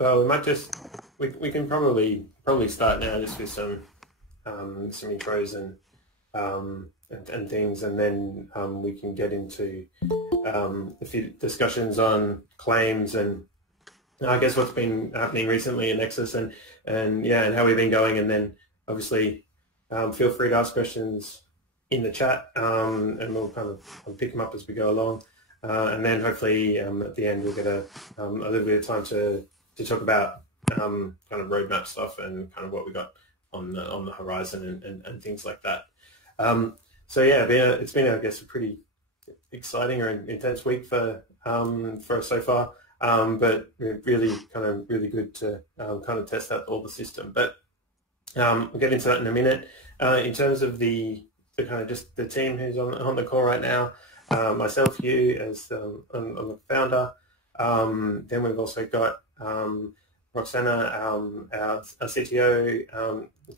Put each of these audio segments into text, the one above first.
Well, we might just we can probably start now just with some intros and things, and then we can get into a few discussions on claims and I guess what's been happening recently in Nexus and how we've been going, and then obviously feel free to ask questions in the chat, and we'll kind of pick them up as we go along, and then hopefully at the end we'll get a little bit of time to talk about kind of roadmap stuff and kind of what we got on the horizon and things like that. So yeah, it's been I guess a pretty exciting or intense week for us so far, but really good to kind of test out all the system. But we'll get into that in a minute. In terms of the kind of just the team who's on the call right now, myself, you as I'm the founder. Then we've also got Roxana, our CTO,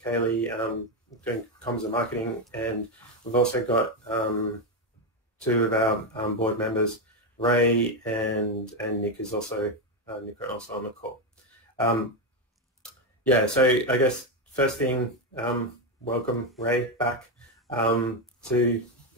Kaylee doing comms and marketing, and we've also got two of our board members, Ray and Nick is also on the call. So I guess first thing, welcome Ray back to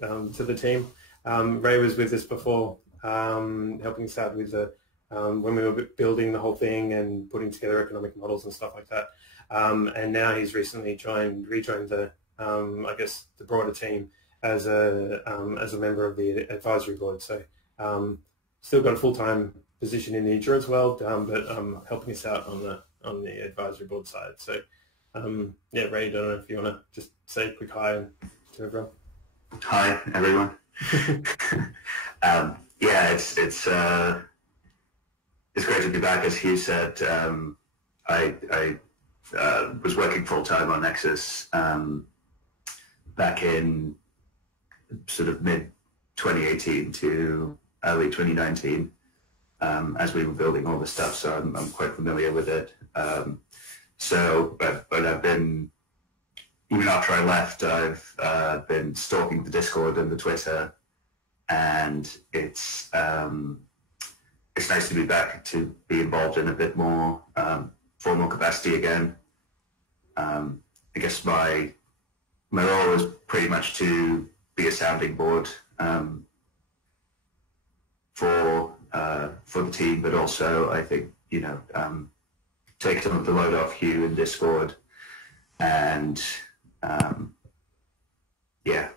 the team. Ray was with us before, helping us out with the when we were building the whole thing and putting together economic models and stuff like that. And now he's recently rejoined the I guess the broader team as a member of the advisory board. So still got a full-time position in the insurance world, but helping us out on the advisory board side. So Ray, I don't know if you want to just say a quick hi to everyone. Hi everyone. It's great to be back. As Hugh said, I was working full-time on Nexus back in sort of mid-2018 to early 2019 as we were building all this stuff, so I'm quite familiar with it. But I've been, even after I left, I've been stalking the Discord and the Twitter, and it's nice to be back to be involved in a bit more formal capacity again. I guess my role is pretty much to be a sounding board for the team, but also I think take some of the load off Hugh in Discord, and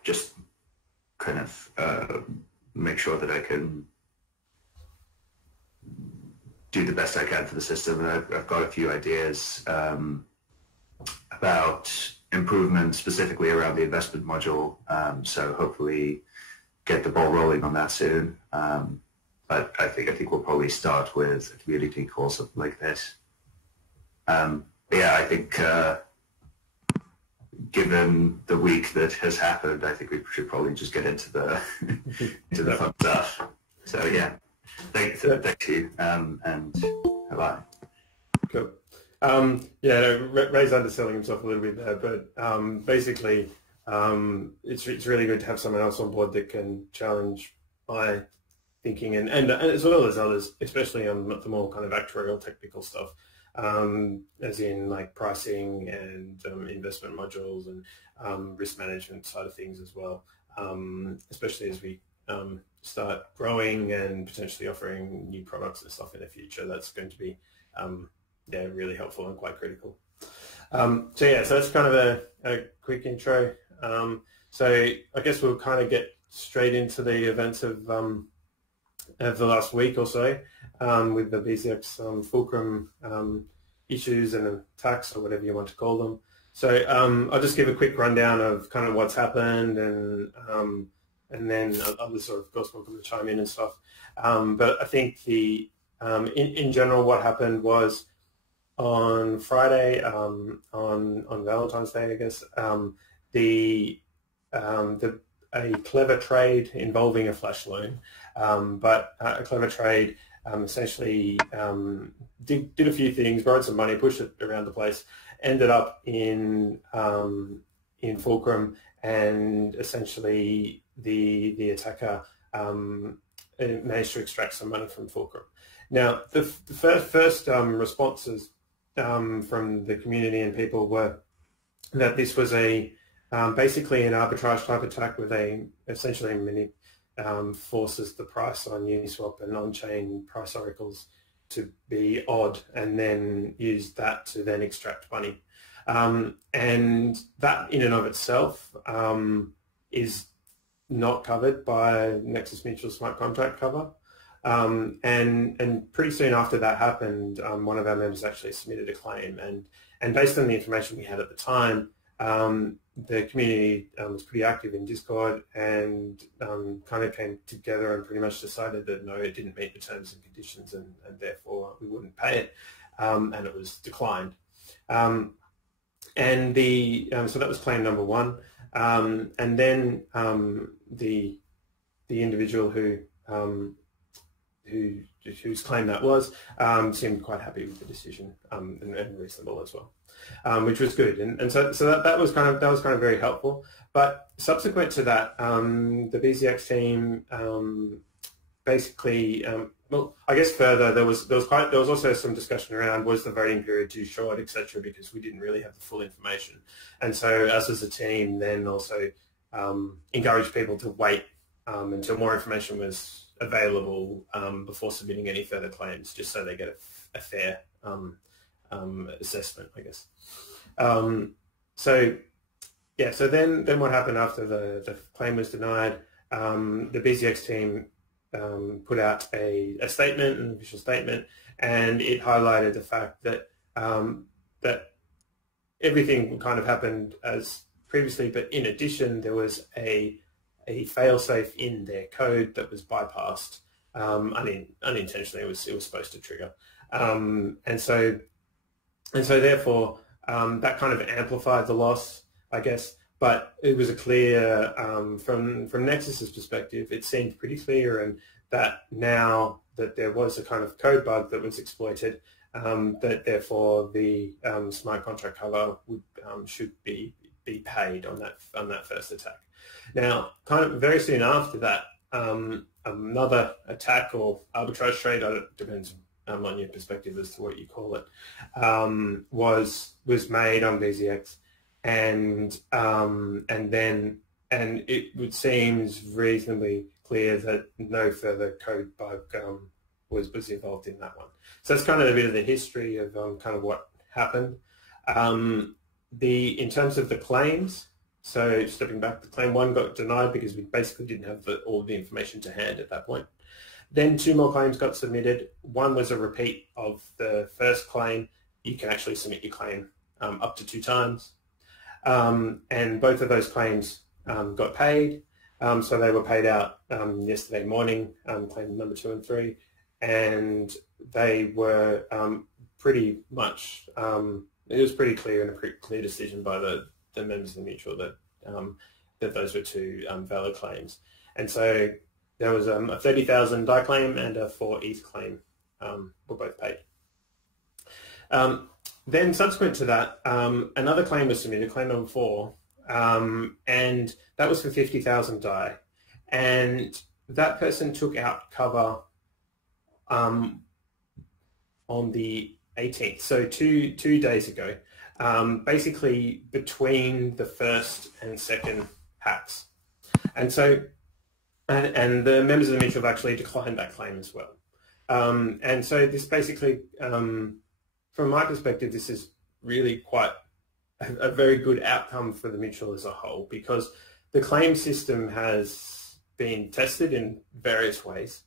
just kind of make sure that I can do the best I can for the system. And I've got a few ideas about improvements specifically around the investment module, so hopefully get the ball rolling on that soon. But I think we'll probably start with a community call, something like this. I think given the week that has happened, I think we should probably just get into the the fun stuff. So yeah, thank you, and hello. Cool. Ray's underselling himself a little bit there, but basically, it's really good to have someone else on board that can challenge my thinking and as well as others, especially on the more kind of actuarial technical stuff, as in like pricing and investment modules and risk management side of things as well, especially as we start growing and potentially offering new products and stuff in the future. That's going to be really helpful and quite critical. So that's kind of a quick intro. So I guess we'll kind of get straight into the events of the last week or so, with the bZx Fulcrum issues and attacks, or whatever you want to call them. So I'll just give a quick rundown of kind of what's happened, and then others are of course welcome to chime in and stuff. But I think in general what happened was on Friday, on Valentine's Day, I guess, a clever trade involving a flash loan, but a clever trade essentially did a few things, borrowed some money, pushed it around the place, ended up in Fulcrum, and essentially the attacker managed to extract some money from Fulcrum. Now, the first responses from the community and people were that this was basically an arbitrage type attack where they essentially forces the price on Uniswap and on-chain price oracles to be odd, and then use that to then extract money. And that in and of itself is not covered by Nexus Mutual smart contract cover. And pretty soon after that happened, one of our members actually submitted a claim, and based on the information we had at the time, the community was pretty active in Discord and kind of came together and pretty much decided that no, it didn't meet the terms and conditions, and therefore we wouldn't pay it, and it was declined. So that was claim number one, and then the individual whose claim that was seemed quite happy with the decision, and reasonable as well, which was good. And so that was kind of very helpful. But subsequent to that, the bZx team basically, well, I guess further there was also some discussion around, was the voting period too short, etc., because we didn't really have the full information. And so us as a team then also encouraged people to wait until more information was available before submitting any further claims, just so they get a fair assessment, I guess. So then what happened after the claim was denied? The bZx team put out a statement, an official statement, and it highlighted the fact that that everything kind of happened as previously, but in addition there was a failsafe in their code that was bypassed unintentionally. It was supposed to trigger, and so therefore that kind of amplified the loss, I guess. But it was a clear, from Nexus's perspective, it seemed pretty clear, and that now that there was a kind of code bug that was exploited, that therefore the smart contract cover should be paid on that first attack. Now, kind of very soon after that, another attack or arbitrage trade, depends on your perspective as to what you call it, was made on bZx, and it seems reasonably clear that no further code bug was involved in that one. So that's kind of a bit of the history of kind of what happened. In terms of the claims, so stepping back, the claim one got denied because we basically didn't have all the information to hand at that point. Then two more claims got submitted. One was a repeat of the first claim. You can actually submit your claim up to 2 times. And both of those claims got paid. So they were paid out yesterday morning, claim number 2 and 3. And they were pretty much, it was pretty clear and a pretty clear decision by the members of the mutual that those were 2 valid claims. And so there was a 30,000 DAI claim and a 4 ETH claim were both paid. Then subsequent to that, another claim was submitted, claim number 4, and that was for 50,000 DAI. And that person took out cover on the 18th, so two days ago, basically between the first and second hacks. And so, and the members of the mutual have actually declined that claim as well. And so this basically, from my perspective, this is really quite a very good outcome for the mutual as a whole, because the claim system has been tested in various ways,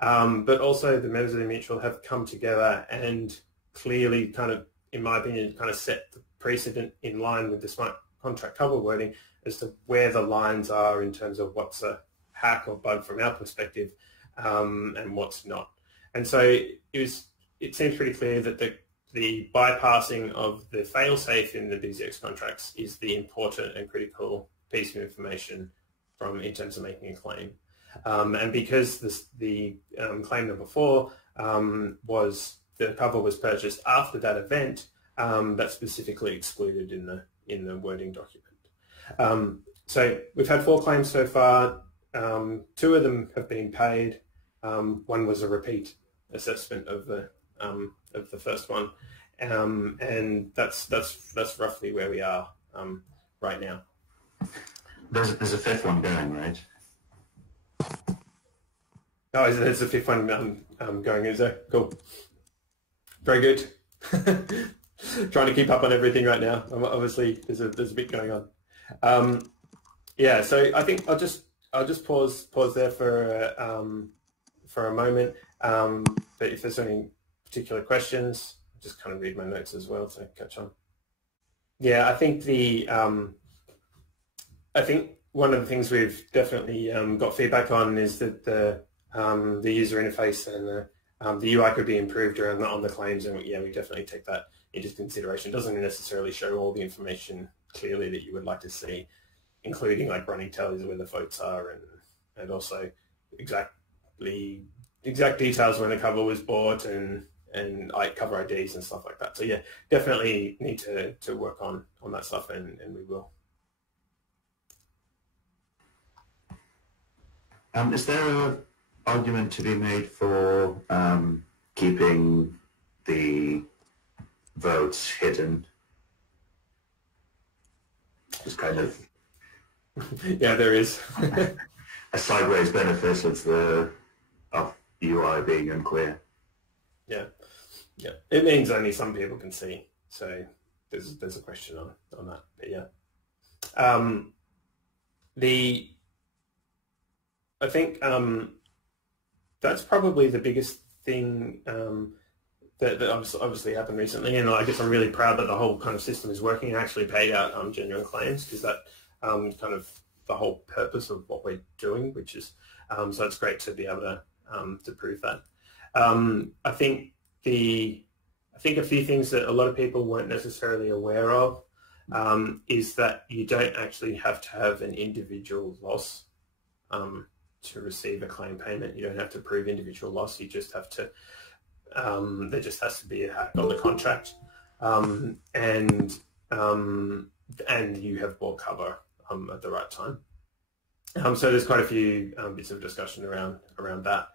but also the members of the mutual have come together and clearly kind of, in my opinion, kind of set the precedent in line with the smart contract cover wording as to where the lines are in terms of what's a hack or bug from our perspective, and what's not. And so it seems pretty clear that the bypassing of the fail-safe in the bZx contracts is the important and critical piece of information in terms of making a claim. And because the claim number 4 was the cover was purchased after that event, that's specifically excluded in the wording document. So we've had 4 claims so far. 2 of them have been paid. one was a repeat assessment of the first one, and that's roughly where we are right now. There's a fifth one going, right? Oh, there's a fifth one going, is there? Cool. Very good. Trying to keep up on everything right now. Obviously, there's a bit going on. Yeah, so I think I'll just pause there for a moment. But if there's any particular questions, I'll just kind of read my notes as well to catch on. Yeah, I think one of the things we've definitely got feedback on is that the user interface and the UI could be improved on the claims, and yeah, we definitely take that into consideration. It doesn't necessarily show all the information clearly that you would like to see, including like running tallies of where the votes are and also exact details when a cover was bought and like cover IDs and stuff like that. So yeah, definitely need to work on that stuff, and we will. Is there an argument to be made for keeping the votes hidden? Just kind of yeah, there is a sideways benefit of UI being unclear. Yeah, it means only some people can see, so there's a question on that. But yeah, I think that's probably the biggest thing that obviously happened recently, and I guess I'm really proud that the whole kind of system is working and actually paid out genuine claims, because that kind of the whole purpose of what we're doing, which is so it's great to be able to prove that. I think a few things that a lot of people weren't necessarily aware of is that you don't actually have to have an individual loss to receive a claim payment. You don't have to prove individual loss. You just have to, there just has to be a hack on the contract, and you have bought cover at the right time. So there's quite a few bits of discussion around that.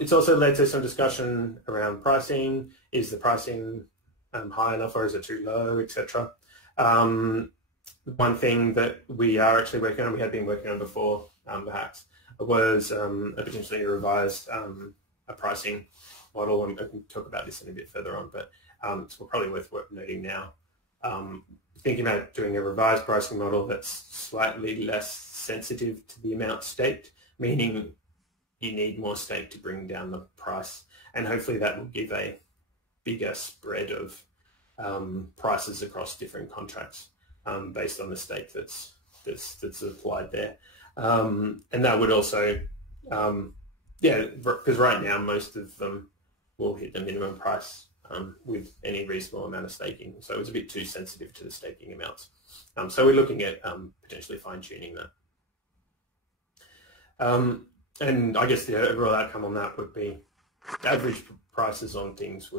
It's also led to some discussion around pricing. Is the pricing high enough, or is it too low, etc. One thing that we are actually working on, we had been working on before the hacks, was a potentially revised a pricing model, and I can talk about this in a bit further on, but it's probably worth noting now. Thinking about doing a revised pricing model that's slightly less sensitive to the amount staked, meaning you need more stake to bring down the price, and hopefully that will give a bigger spread of prices across different contracts based on the stake that's applied there. And that would also, yeah, because right now most of them will hit the minimum price with any reasonable amount of staking, so it's a bit too sensitive to the staking amounts. So we're looking at potentially fine-tuning that. And I guess the overall outcome on that would be average prices on things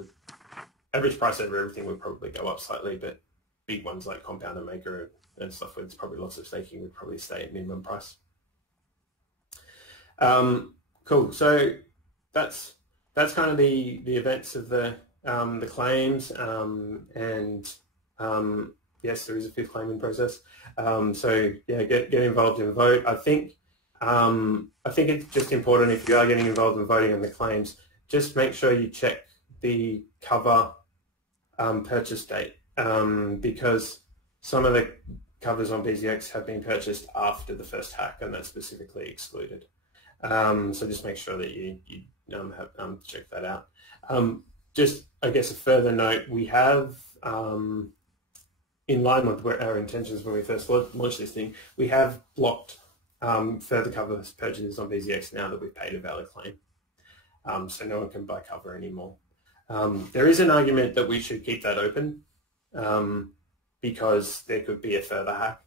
average price over everything would probably go up slightly, but big ones like Compound and Maker and stuff where there's probably lots of staking would probably stay at minimum price. Cool. So that's kind of the events of the claims, and yes, there is a fifth claim in process. So yeah, get involved in the vote. I think it's just important, if you are getting involved in voting on the claims, just make sure you check the cover purchase date, because some of the covers on bZx have been purchased after the first hack, and that's specifically excluded. So just make sure that you have check that out. Just, I guess, a further note, we have, in line with our intentions when we first launched this thing, we have blocked further cover purchases on bZx now that we've paid a valid claim. So no one can buy cover anymore. There is an argument that we should keep that open because there could be a further hack.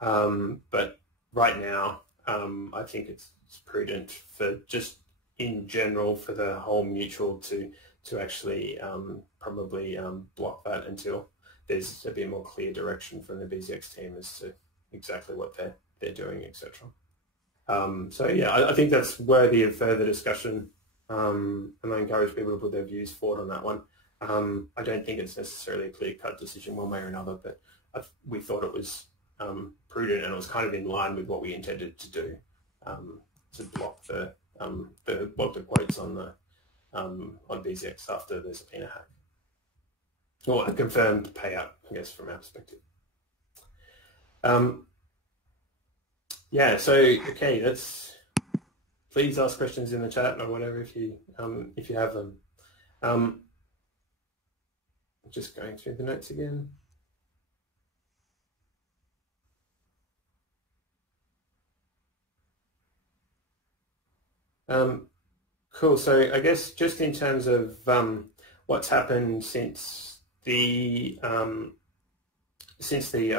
But right now, I think it's prudent for just in general for the whole mutual to actually probably block that until there's a bit more clear direction from the bZx team as to exactly what they're doing, etc. So yeah, I think that's worthy of further discussion, and I encourage people to put their views forward on that one. I don't think it's necessarily a clear-cut decision one way or another, but we thought it was prudent, and it was kind of in line with what we intended to do, to block the quotes on bZx after the subpoena hack, or a confirmed payout, I guess, from our perspective. Yeah, so okay, please ask questions in the chat or whatever if you have them. Just going through the notes again. Cool. So I guess just in terms of what's happened since the I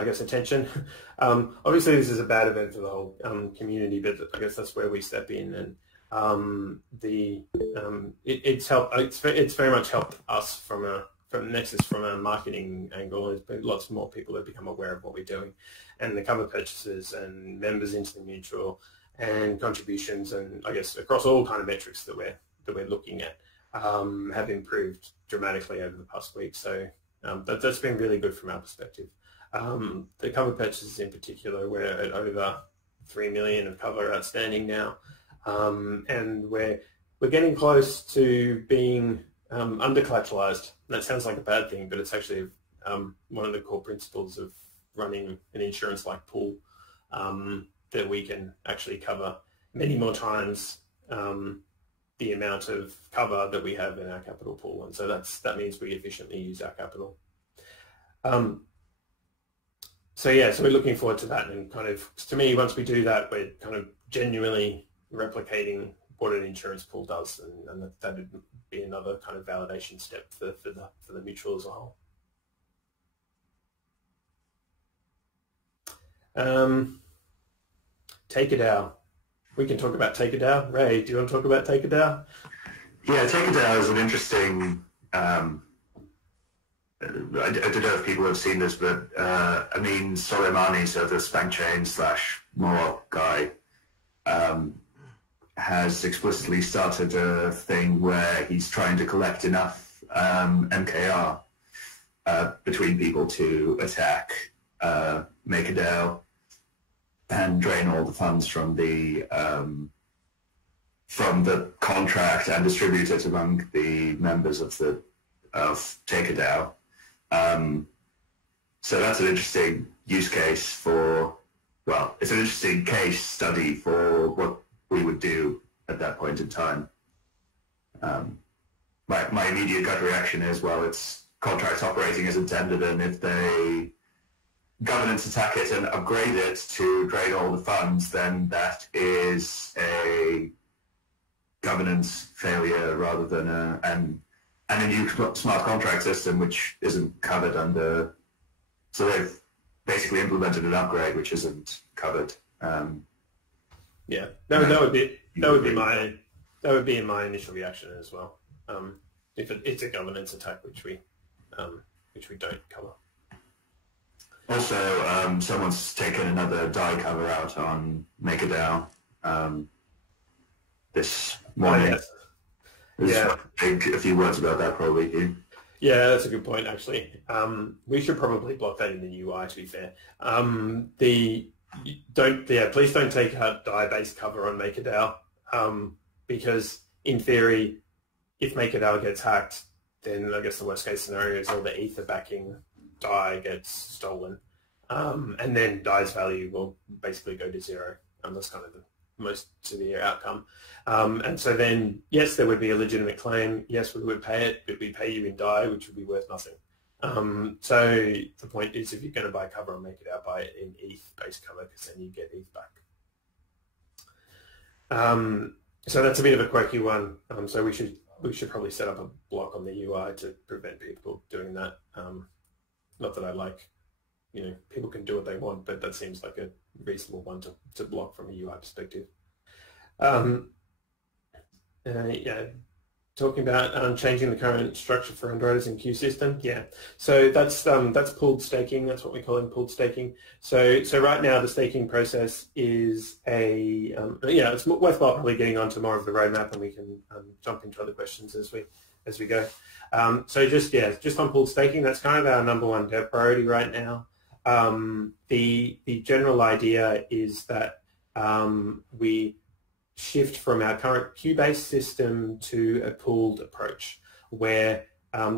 guess attention. Obviously, this is a bad event for the whole community, but I guess that's where we step in, and it's helped. It's very much helped us from Nexus from a marketing angle. There's been lots more people that become aware of what we're doing, and the cover purchases and members into the mutual and contributions, and I guess across all kind of metrics that we're looking at have improved dramatically over the past week. So that's been really good from our perspective. The cover purchases in particular, we're at over 3 million of cover outstanding now, and we're getting close to being under collateralized. That sounds like a bad thing, but it's actually one of the core principles of running an insurance-like pool, that we can actually cover many more times the amount of cover that we have in our capital pool, and so that means we efficiently use our capital. So yeah, so we're looking forward to that, and kind of, to me, once we do that, we're kind of genuinely replicating what an insurance pool does, and that would be another kind of validation step for the mutual as a whole. Take it out. We can talk about Take It Down. Ray, do you want to talk about Take It Down? Yeah, Take It Down is an interesting. I don't know if people have seen this, but Amin Soleimani, so the Spank Chain / Mohawk guy, has explicitly started a thing where he's trying to collect enough MKR between people to attack MakerDAO and drain all the funds from the contract and distribute it among the members of TakerDAO. So that's an interesting use case it's an interesting case study for what we would do at that point in time. My immediate gut reaction is, well, it's contracts operating as intended, and if they governance attack it and upgrade it to drain all the funds, then that is a governance failure rather than a new smart contract system which isn't covered under. So they've basically implemented an upgrade which isn't covered. Yeah, that would be my initial reaction as well. If it's a governance attack which we don't cover. Also, someone's taken another DAI cover out on MakerDAO this morning. Yeah. A few words about that probably, Hugh. Yeah, that's a good point, actually. We should probably block that in the UI, to be fair. Please don't take out DAI-based cover on MakerDAO, because in theory, if MakerDAO gets hacked, then I guess the worst case scenario is all the ether backing DAI gets stolen, and then DAI's value will basically go to zero. That's kind of the most severe outcome. And so then, yes, there would be a legitimate claim. Yes, we would pay it, but we pay you in DAI, which would be worth nothing. So the point is, if you're going to buy cover and make it out, buy it in ETH-based cover, because then you get ETH back. So that's a bit of a quirky one. So we should probably set up a block on the UI to prevent people doing that. Not that I like, people can do what they want, but that seems like a reasonable one to block from a UI perspective. Yeah, talking about changing the current structure for underwriters in queue system. Yeah, so that's pooled staking. That's what we call pooled staking. So right now the staking process is it's worthwhile probably getting onto more of the roadmap, and we can jump into other questions as we go. So just on pooled staking, that's kind of our number one dev priority right now. The general idea is that we shift from our current queue-based system to a pooled approach, where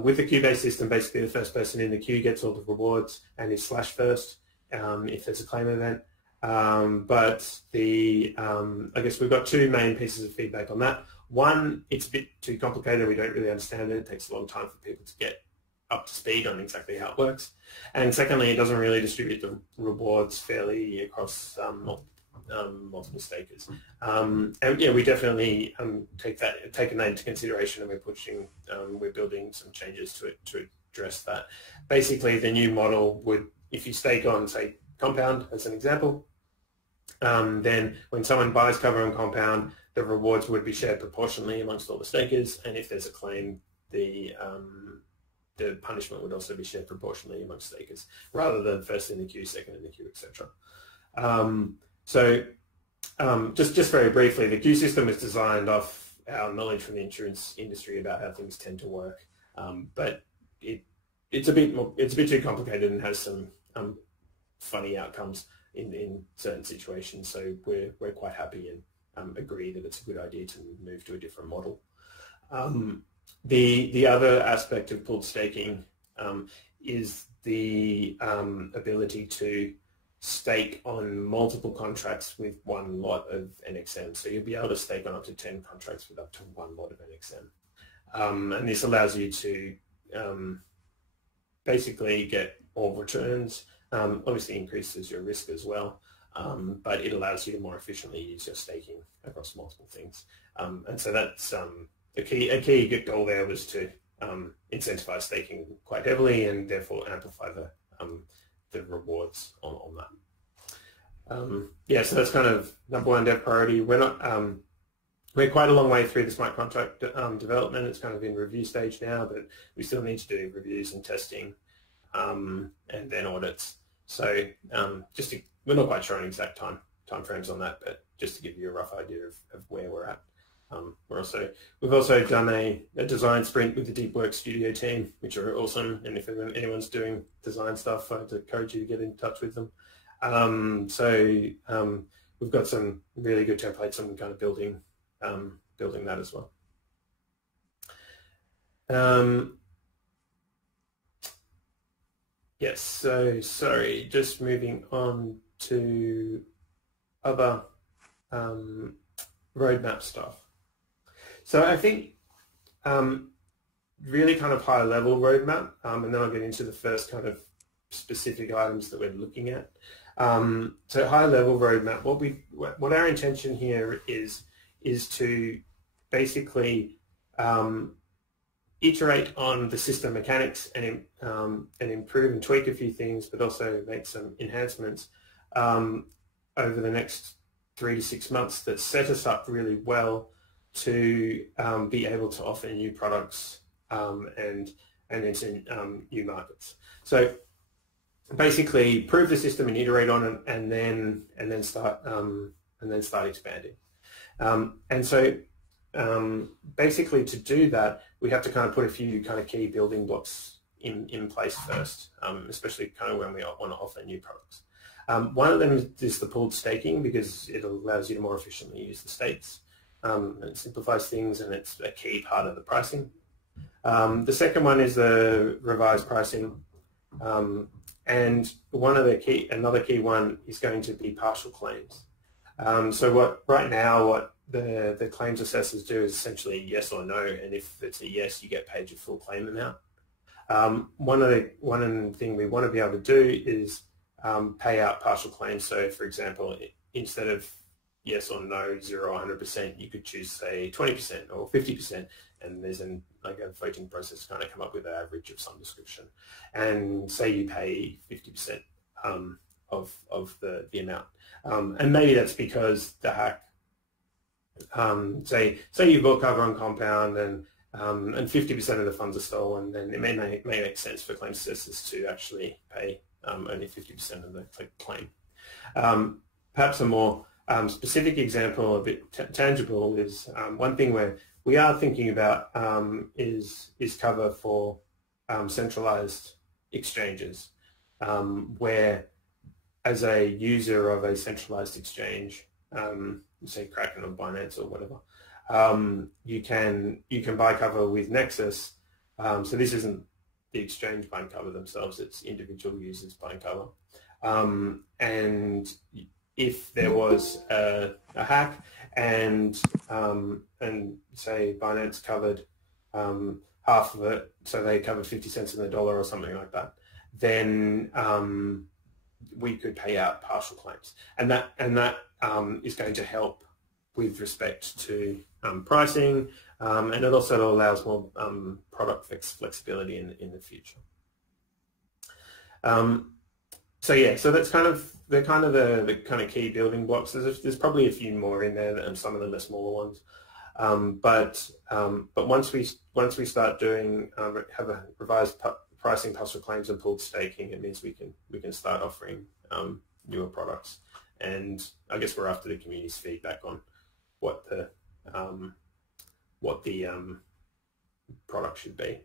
with the queue-based system, basically the first person in the queue gets all the rewards and is slash first if there's a claim event. But I guess we've got two main pieces of feedback on that. One, it's a bit too complicated. We don't really understand it. It takes a long time for people to get up to speed on exactly how it works. And secondly, it doesn't really distribute the rewards fairly across multiple stakers. And yeah, we definitely take that into consideration, and we're building some changes to it to address that. Basically, the new model would, if you stake on, say, Compound as an example, then when someone buys cover on Compound, the rewards would be shared proportionally amongst all the stakers, and if there's a claim, the punishment would also be shared proportionally amongst stakers, rather than first in the queue, second in the queue, etc. So just very briefly, the queue system was designed off our knowledge from the insurance industry about how things tend to work, but it's a bit too complicated and has some funny outcomes in certain situations. So we're quite happy and agree that it's a good idea to move to a different model. The other aspect of pooled staking is the ability to stake on multiple contracts with one lot of NXM. So you'll be able to stake on up to 10 contracts with up to one lot of NXM. And this allows you to basically get more returns. Obviously increases your risk as well, but it allows you to more efficiently use your staking across multiple things. And so that's a key goal there, was to incentivize staking quite heavily and therefore amplify the rewards on that. So that's kind of number one dev priority. We're quite a long way through the smart contract development. It's kind of in review stage now, but we still need to do reviews and testing and then audits. So we're not quite sure on exact time frames on that, but just to give you a rough idea of where we're at. We've also done a design sprint with the DeepWorks Studio team, which are awesome. And if anyone's doing design stuff, I'd encourage you to get in touch with them. We've got some really good templates on kind of building that as well. Yes, so sorry, just moving on to other roadmap stuff. So I think really kind of high level roadmap, and then I'll get into the first kind of specific items that we're looking at. So high level roadmap, what our intention here is to basically iterate on the system mechanics and improve and tweak a few things, but also make some enhancements over the next 3 to 6 months that set us up really well to be able to offer new products and into new markets. So basically, prove the system and iterate on it, and then start expanding. And so basically, to do that, we have to kind of put a few kind of key building blocks in place first, especially kind of when we want to offer new products. One of them is the pooled staking, because it allows you to more efficiently use the stakes. It simplifies things, and it's a key part of the pricing. The second one is the revised pricing, and another key one is going to be partial claims. So right now what the claims assessors do is essentially yes or no, and if it's a yes, you get paid your full claim amount. One thing we want to be able to do is pay out partial claims. So for example, instead of yes or no, 0 or 100%, you could choose, say, 20% or 50%, and there's a voting process to kind of come up with an average of some description. And say you pay 50% of the amount. And maybe that's because the hack, say you bought cover on Compound, and 50% of the funds are stolen, then it may make sense for claims assessors to actually pay only 50% of the claim. Perhaps a more specific example, a bit tangible, is one thing where we are thinking about is cover for centralized exchanges, where as a user of a centralized exchange, say Kraken or Binance or whatever, you can buy cover with Nexus. So this isn't the exchange buying cover themselves; it's individual users buying cover. And if there was a hack and say Binance covered half of it, so they covered 50 cents in the dollar or something like that, then we could pay out partial claims, and that is going to help with respect to pricing, and it also allows more product flexibility in the future. So yeah, so that's kind of the kind of key building blocks. There's probably a few more in there, and some of them are smaller ones. But once we start doing have a revised pricing, partial claims, and pooled staking, it means we can start offering newer products. And I guess we're after the community's feedback on what the product should be.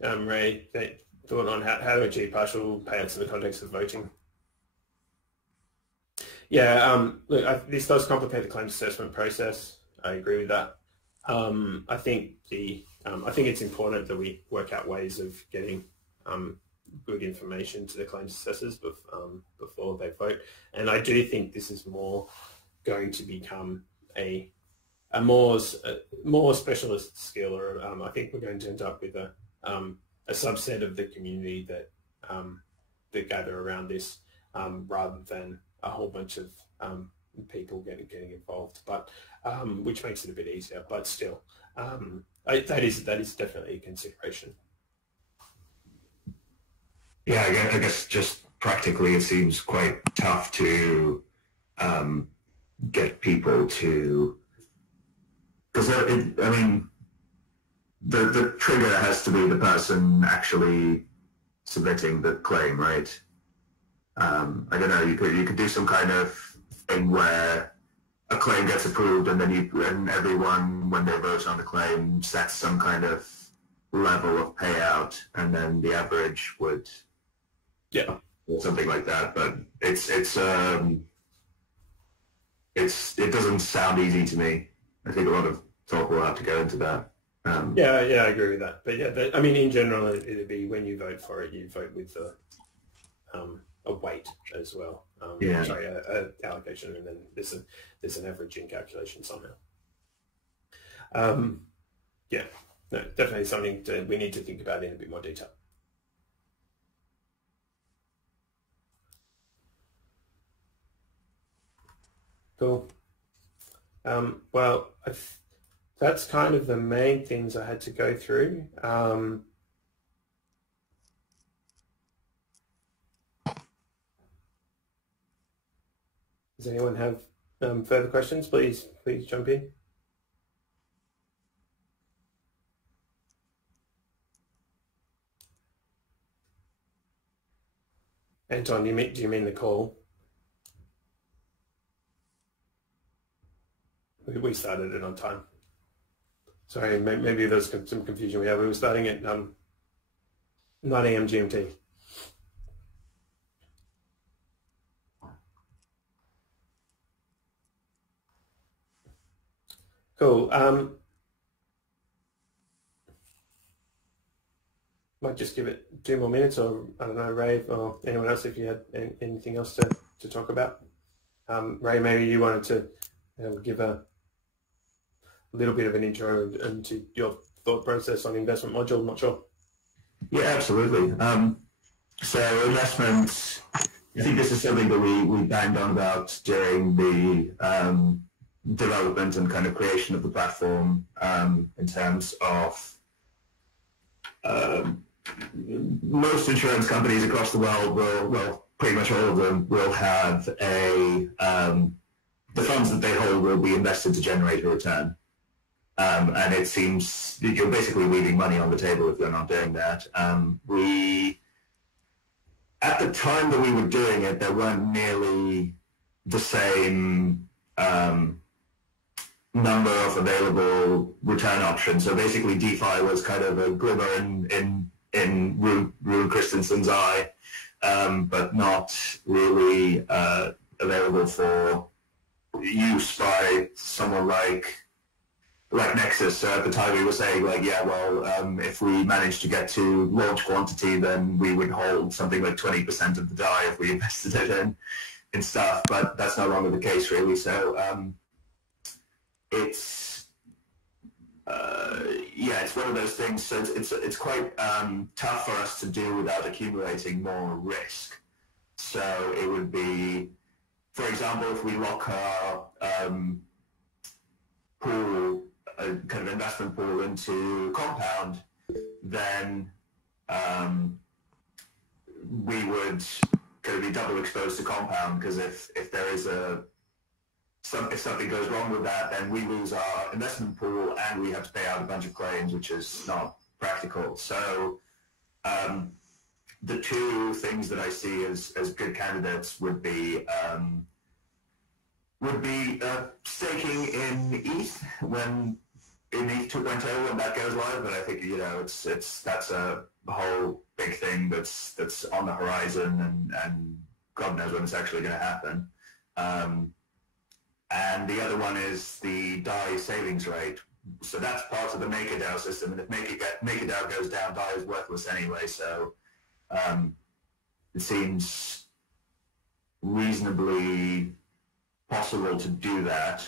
Ray, thought on how to achieve partial payouts in the context of voting. Yeah, look, this does complicate the claims assessment process. I agree with that. I think it's important that we work out ways of getting good information to the claims assessors before they vote, and I do think this is more going to become a more specialist skill, or I think we're going to end up with a subset of the community that gather around this, rather than a whole bunch of people getting involved, but which makes it a bit easier. But still, that is definitely a consideration. Yeah, I guess just practically, it seems quite tough to get people to, because I mean, the trigger has to be the person actually submitting the claim, right? I don't know. You could do some kind of thing where a claim gets approved, and then everyone, when they vote on the claim, sets some kind of level of payout, and then the average would, yeah, something like that. But it doesn't sound easy to me. I think a lot of thought will have to go into that. Yeah, I agree with that. But yeah, I mean, in general, it'd be when you vote for it, you vote with a weight as well. Sorry, a allocation, and then there's an averaging calculation somehow. Yeah, no, definitely something we need to think about in a bit more detail. Cool. Well, that's kind of the main things I had to go through. Does anyone have further questions? Please jump in. Anton, do you mean the call? We started it on time. Sorry, maybe there's some confusion. We were starting at 9 a.m. GMT. Cool. Might just give it 2 more minutes, or I don't know, Ray or anyone else, if you had anything else to talk about. Ray, maybe you wanted to give a little bit of an intro into your thought process on investment module. I'm not sure. Yeah, absolutely. So investments, I think this is something that we banged on about during the development and kind of creation of the platform, in terms of most insurance companies across the world pretty much all of them will have a the funds that they hold will be invested to generate a return. And it seems you're basically leaving money on the table if you're not doing that. At the time that we were doing it, there weren't nearly the same number of available return options. So basically, DeFi was kind of a glimmer in Rune Christensen's eye, but not really available for use by someone like Nexus. So at the time we were saying like, yeah, well, if we managed to get to launch quantity, then we would hold something like 20% of the DAI if we invested it in stuff, but that's no longer the case really. So it's one of those things. So it's quite tough for us to do without accumulating more risk. So it would be, for example, if we lock our pool, a kind of investment pool into Compound, then we would kind of be double exposed to Compound, because if there is if something goes wrong with that, then we lose our investment pool and we have to pay out a bunch of claims, which is not practical. So the two things that I see as good candidates would be staking in ETH in ETH 2.0 when that goes live. But I think that's a whole big thing that's on the horizon, and God knows when it's actually going to happen. And the other one is the DAI savings rate. So that's part of the MakerDAO system, and if MakerDAO goes down, DAI is worthless anyway. So it seems reasonably possible to do that.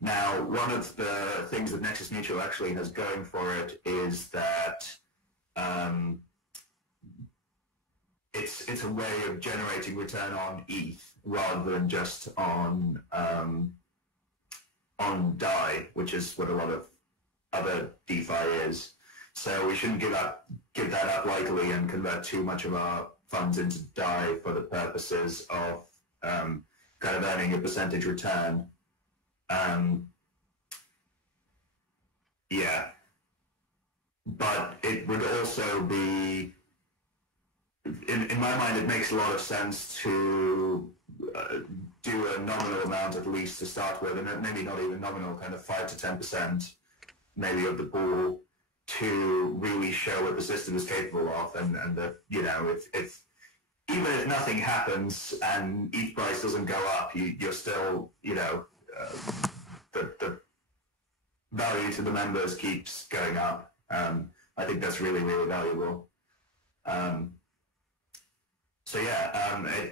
Now, one of the things that Nexus Mutual actually has going for it is that it's a way of generating return on ETH rather than just on DAI, which is what a lot of other DeFi is. So we shouldn't give that up lightly and convert too much of our funds into DAI for the purposes of kind of earning a percentage return. But it would also be, in my mind, it makes a lot of sense to do a nominal amount at least to start with, and maybe not even nominal, kind of 5 to 10% maybe of the pool, to really show what the system is capable of, and that, if even if nothing happens and ETH price doesn't go up, you're still, the value to the members keeps going up. I think that's really, really valuable.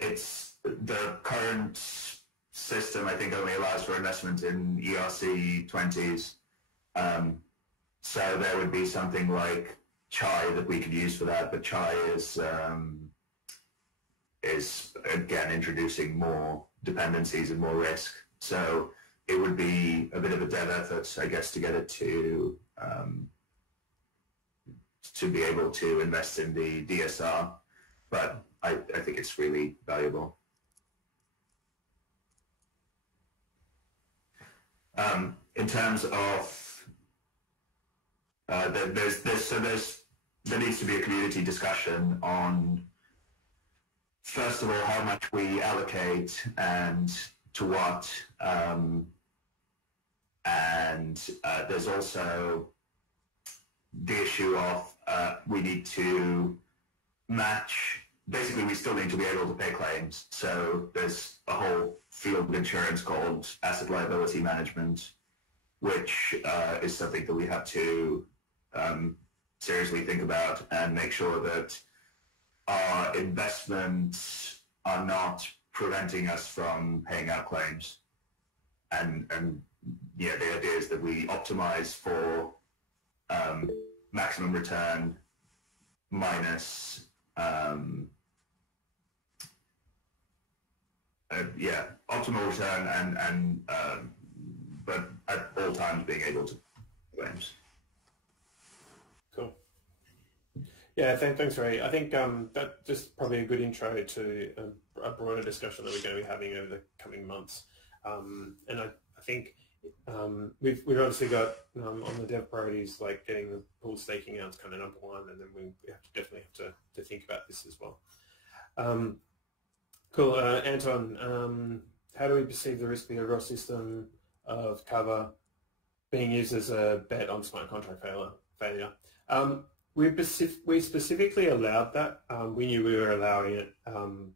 It's the current system, I think, only allows for investment in ERC20s. So there would be something like Chai that we could use for that, but Chai is again introducing more dependencies and more risk. So it would be a bit of a dev effort, I guess, to get it to be able to invest in the DSR. But I think it's really valuable. In terms of there needs to be a community discussion on, first of all, how much we allocate and to what, and there's also the issue of we need to match. Basically, we still need to be able to pay claims. So there's a whole field of insurance called asset liability management, which is something that we have to seriously think about and make sure that our investments are not preventing us from paying out claims. And the idea is that we optimize for maximum return minus optimal return and but at all times being able to claims. Cool. Yeah, thanks, Ray. I think that just probably a good intro to a broader discussion that we're going to be having over the coming months. And I think we've obviously got on the dev priorities like getting the pool staking out is kind of number one, and then we definitely have to think about this as well. Cool, Anton. How do we perceive the risk of the overall system of cover being used as a bet on smart contract failure? We specifically allowed that. We knew we were allowing it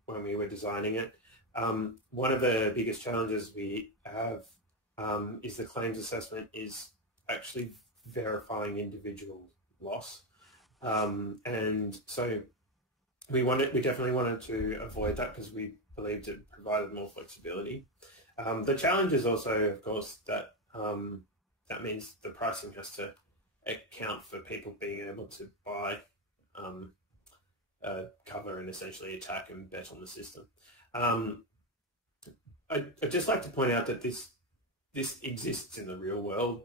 when we were designing it. One of the biggest challenges we have is the claims assessment is actually verifying individual loss. And so we definitely wanted to avoid that because we believed it provided more flexibility. The challenge is also, of course, that that means the pricing has to account for people being able to buy cover and essentially attack and bet on the system. I'd just like to point out that this exists in the real world,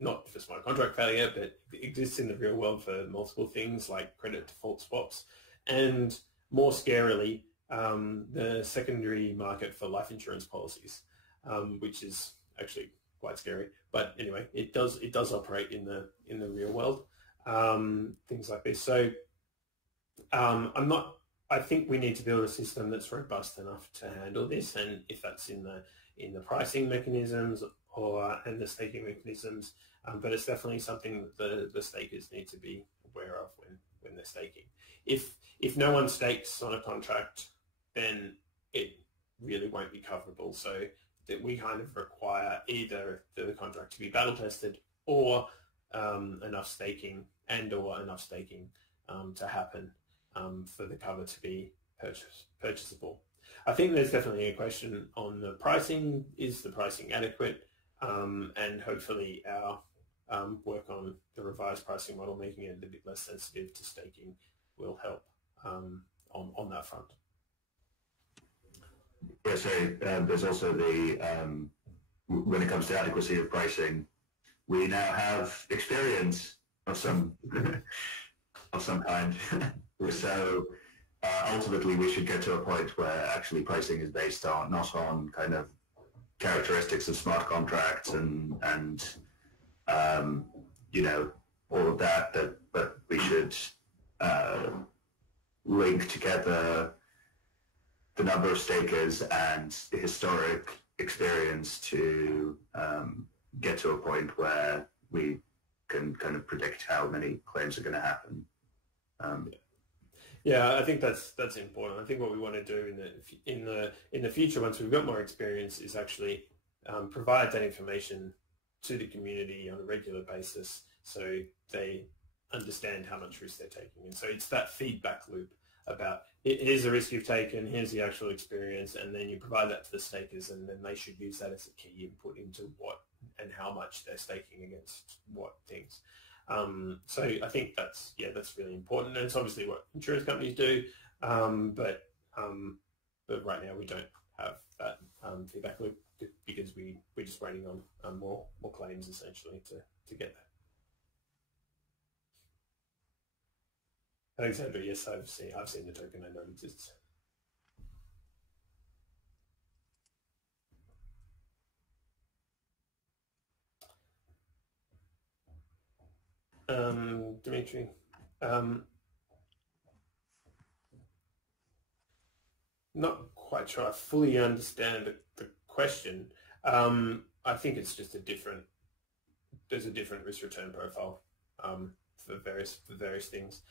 not for smart contract failure, but it exists in the real world for multiple things like credit default swaps, and more scarily, the secondary market for life insurance policies, which is actually quite scary. But anyway, it does operate in the real world, things like this. So I think we need to build a system that's robust enough to handle this, and if that's in the pricing mechanisms and the staking mechanisms, but it's definitely something that the stakers need to be aware of when they're staking. If no one stakes on a contract, then it really won't be coverable. So that we kind of require either the contract to be battle tested or enough staking to happen for the cover to be purchasable. I think there's definitely a question on the pricing. Is the pricing adequate? And hopefully our work on the revised pricing model, making it a bit less sensitive to staking, will help on that front. Yeah, so there's also the, when it comes to adequacy of pricing, we now have experience of some of some kind. So ultimately, we should get to a point where actually pricing is based on not on kind of characteristics of smart contracts and you know, all of that. But we should link together the number of stakers and the historic experience to get to a point where we can kind of predict how many claims are going to happen. Yeah, I think that's important. I think what we want to do in the future, once we've got more experience, is actually provide that information to the community on a regular basis, so they understand how much risk they're taking. And so it's that feedback loop about here's the risk you've taken, here's the actual experience, and then you provide that to the stakers, and then they should use that as a key input into what and how much they're staking against what things. So I think that's really important, and it's obviously what insurance companies do, but right now we don't have that feedback loop because we're just waiting on more claims essentially to get that. Alexandra, yes, I've seen the token. I know it exists. Dimitri, not quite sure I fully understand the question. I think it's just there's a different risk return profile for various things.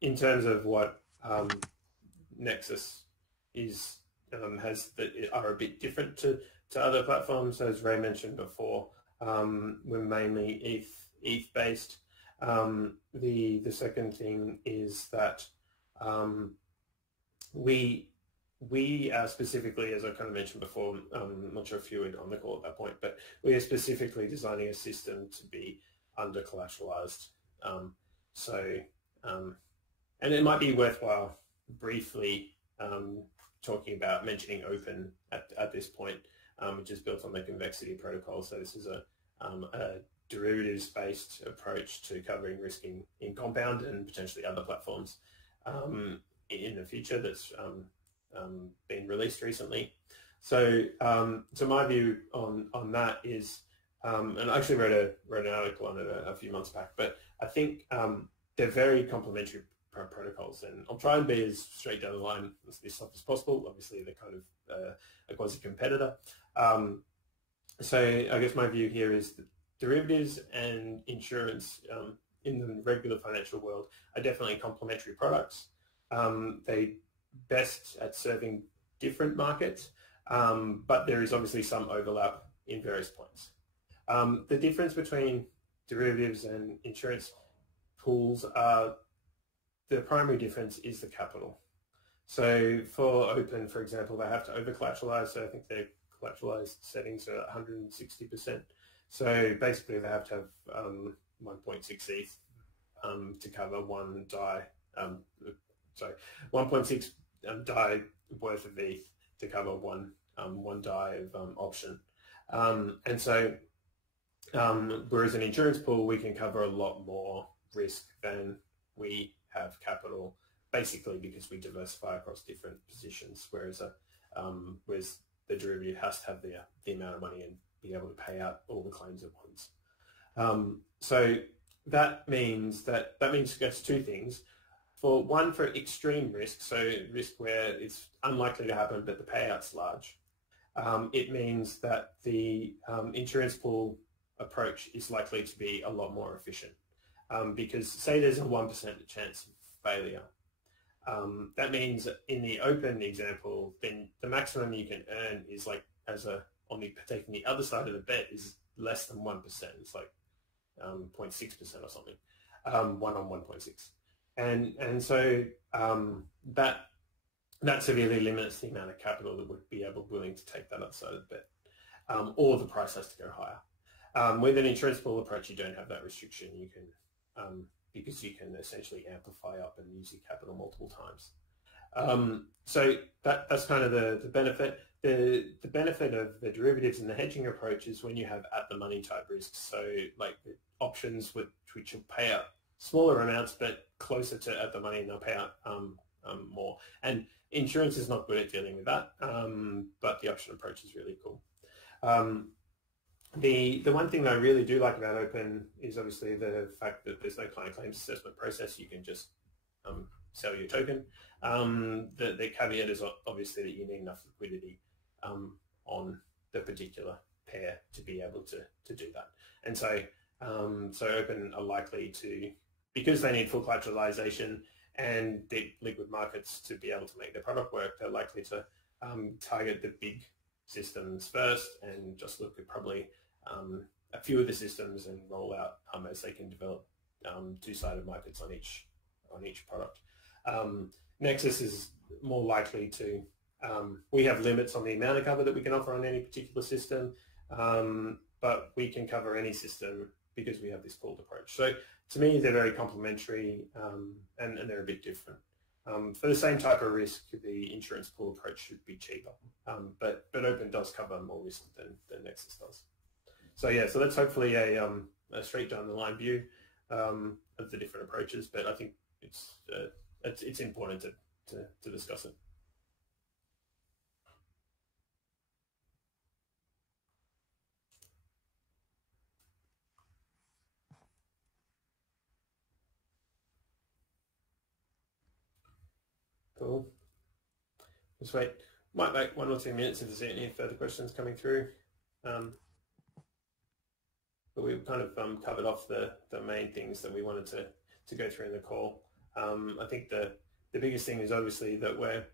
In terms of what Nexus has that are a bit different to other platforms, as Ray mentioned before, we're mainly ETH based. The second thing is that we are specifically, as I kind of mentioned before, I'm not sure if you were on the call at that point, but we are specifically designing a system to be under collateralized. And it might be worthwhile briefly talking about mentioning Open at this point, which is built on the convexity protocol. So this is a derivatives-based approach to covering risk in Compound and potentially other platforms in the future that's been released recently. So, so my view on that is, and I actually wrote an article on it a few months back, but I think they're very complementary protocols, and I'll try and be as straight down the line as this as possible. Obviously, they're kind of a quasi-competitor. So I guess my view here is that derivatives and insurance in the regular financial world are definitely complementary products. They best at serving different markets, but there is obviously some overlap in various points. The difference between derivatives and insurance pools are, the primary difference is the capital. So for Open, for example, they have to over-collateralize, so I think their collateralized settings are 160%. So basically they have to have 1.6 ETH to cover one DAI, 1.6 DAI worth of ETH to cover one DAI of option. And so whereas an insurance pool, we can cover a lot more risk than we have capital, basically because we diversify across different positions, whereas the derivative has to have the amount of money and be able to pay out all the claims at once. So that means that's two things. For extreme risk, so risk where it's unlikely to happen but the payout's large, it means that the insurance pool approach is likely to be a lot more efficient, because say there's a 1% chance of failure. That means in the Open example, then the maximum you can earn is like taking the other side of the bet is less than 1%. It's like 0.6% or something, 1 on 1.6. And so that severely limits the amount of capital that would be willing to take that other side of the bet, or the price has to go higher. With an insurance pool approach, you don't have that restriction. You can because you can essentially amplify up and use your capital multiple times. So that's kind of the benefit. The benefit of the derivatives and the hedging approach is when you have at-the-money type risks. So like the options which will pay out smaller amounts but closer to at-the-money, and they'll pay out more. And insurance is not good at dealing with that, but the option approach is really cool. The one thing that I really do like about Open is obviously the fact that there's no client claims assessment process. You can just sell your token. The caveat is obviously that you need enough liquidity on the particular pair to be able to do that. And so Open are likely to, because they need full collateralization and deep liquid markets to be able to make their product work, they're likely to target the big systems first and just look at probably a few of the systems and roll out as they can develop two-sided markets on each product. Nexus is more likely to, we have limits on the amount of cover that we can offer on any particular system, but we can cover any system because we have this pooled approach. So to me, they're very complementary, and they're a bit different. For the same type of risk, the insurance pool approach should be cheaper, but Open does cover more risk than Nexus does. So yeah, so that's hopefully a straight down the line view of the different approaches, but I think it's important to discuss it. Cool. Just wait. Might make 1 or 2 minutes if there's any further questions coming through. But we've kind of covered off the main things that we wanted to go through in the call. I think the biggest thing is obviously that we're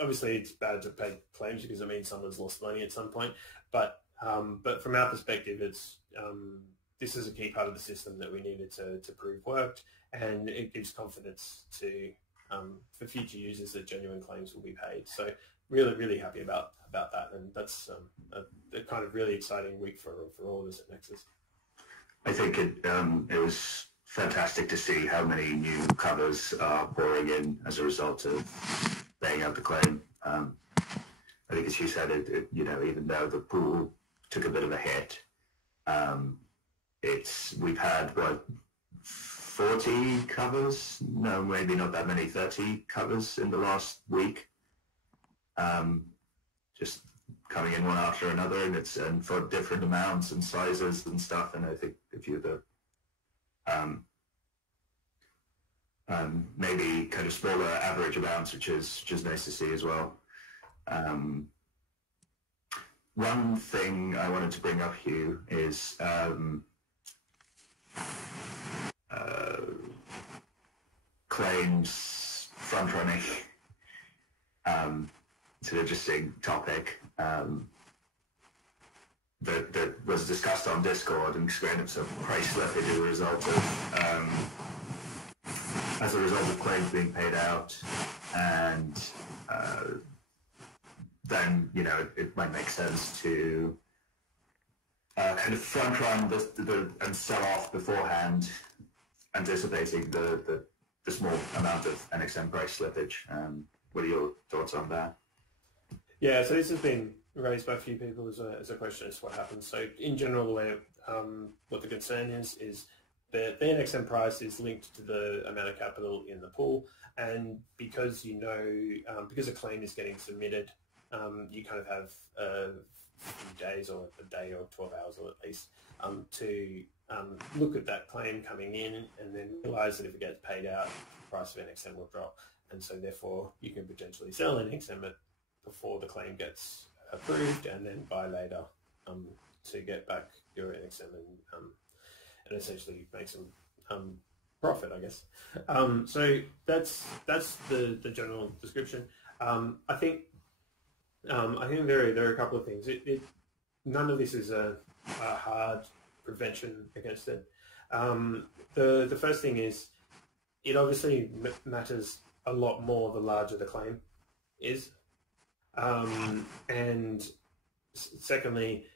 obviously it's bad to pay claims because it means someone's lost money at some point. But from our perspective, it's this is a key part of the system that we needed to prove worked, and it gives confidence to for future users that genuine claims will be paid. So really happy about that, and that's a kind of really exciting week for all of us at Nexus. I think it was fantastic to see how many new covers are pouring in as a result of laying out the claim. I think, as you said, even though the pool took a bit of a hit, we've had 40 covers? No, maybe not that many. 30 covers in the last week. just coming in one after another, and it's for different amounts and sizes and stuff. And I think if you're the maybe kind of smaller average amounts, which is nice to see as well. One thing I wanted to bring up, Hugh, is claims front running. It's an interesting topic that was discussed on Discord and experienced some price slippage as a result of claims being paid out, and then it might make sense to kind of front run and sell off beforehand, anticipating the small amount of NXM price slippage. What are your thoughts on that? Yeah, so this has been raised by a few people as a question as to what happens. So in general, the way what the concern is that the NXM price is linked to the amount of capital in the pool, and because because a claim is getting submitted, you kind of have a few days or a day or 12 hours or at least to look at that claim coming in and then realise that if it gets paid out, the price of NXM will drop, and so therefore you can potentially sell NXM before the claim gets approved and then buy later to get back your NXM and essentially make some profit, I guess. So that's the general description. I think there are a couple of things. None of this is a hard prevention against it. The first thing is it obviously matters a lot more the larger the claim is. And secondly,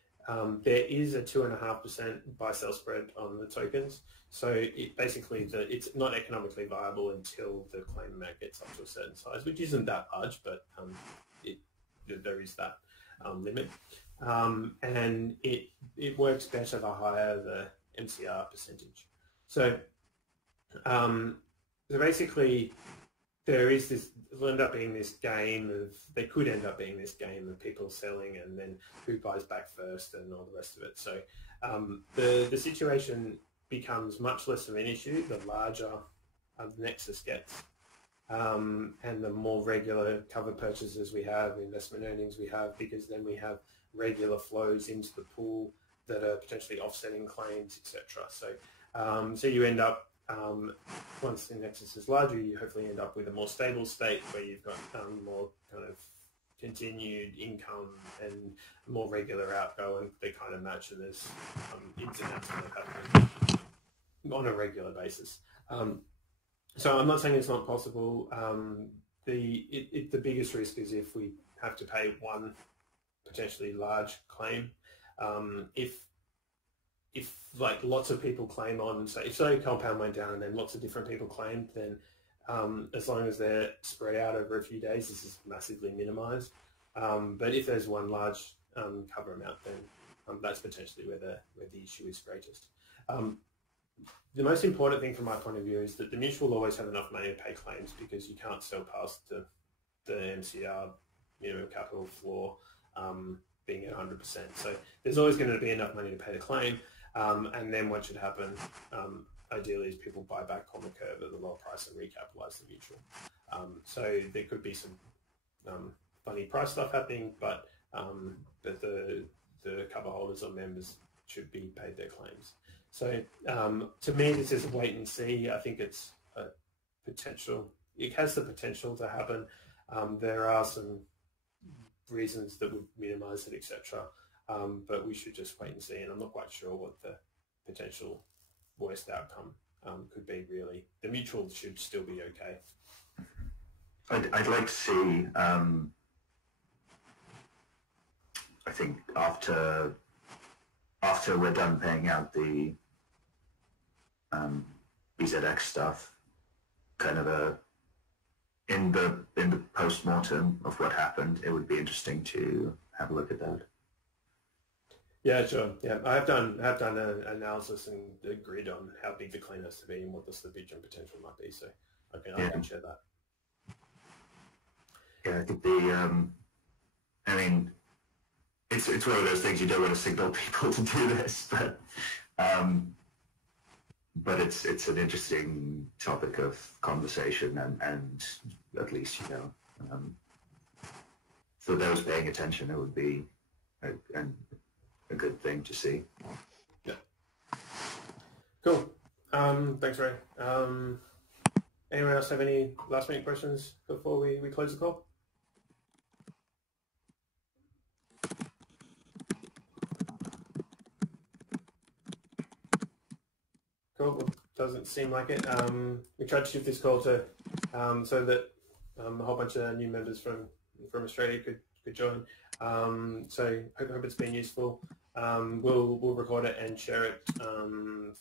there is a 2.5% buy-sell spread on the tokens. So basically it's not economically viable until the claim amount gets up to a certain size, which isn't that large, but there is that limit. And it works better the higher the MCR percentage. So basically there could end up being this game of people selling and then who buys back first and all the rest of it. So the situation becomes much less of an issue the larger the nexus gets, and the more regular cover purchases we have, investment earnings we have, because then we have regular flows into the pool that are potentially offsetting claims, etc. So you end up once the nexus is larger, you hopefully end up with a more stable state where you've got more kind of continued income and more regular outgo, and they kind of match, and there's ins and outs that happen on a regular basis. So I'm not saying it's not possible. The biggest risk is if we have to pay one potentially large claim. If like lots of people claim on, so if compound went down and then lots of different people claimed, then as long as they're spread out over a few days, this is massively minimised. But if there's one large cover amount, then that's potentially where the issue is greatest. The most important thing from my point of view is that the mutual will always have enough money to pay claims, because you can't sell past the MCR minimum capital floor being at 100%. So there's always going to be enough money to pay the claim. And then what should happen, ideally, is people buy back on the curve at the lower price and recapitalise the mutual. So there could be some funny price stuff happening, but the cover holders or members should be paid their claims. So to me, this is a wait and see. I think it's a potential. It has the potential to happen. There are some reasons that would minimise it, etc. But we should just wait and see, and I'm not quite sure what the potential worst outcome could be, really. The mutual should still be okay. I'd like to see, I think after we're done paying out the bZx stuff, kind of in the post-mortem of what happened, it would be interesting to have a look at that. Yeah, sure. Yeah, I have done an analysis and a grid on how big the claim has to be and what the slippage and potential might be. So I can share that. Yeah, I think I mean, it's one of those things you don't want to signal people to do this, but it's an interesting topic of conversation, and at least, you know, for those paying attention, it would be a good thing to see. Yeah. Cool. Thanks, Ray. Anyone else have any last minute questions before we close the call? Cool. Well, doesn't seem like it. We tried to shift this call to so that a whole bunch of new members from Australia could join. So I hope it's been useful. We'll record it and share it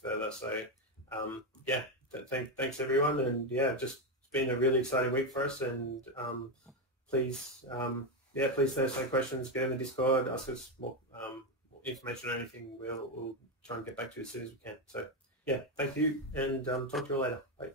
further. So yeah, thanks everyone, and yeah, just it's been a really exciting week for us. And please please send us some questions, get in the Discord, ask us more information or anything. We'll try and get back to you as soon as we can. So yeah, thank you, and talk to you all later. Bye.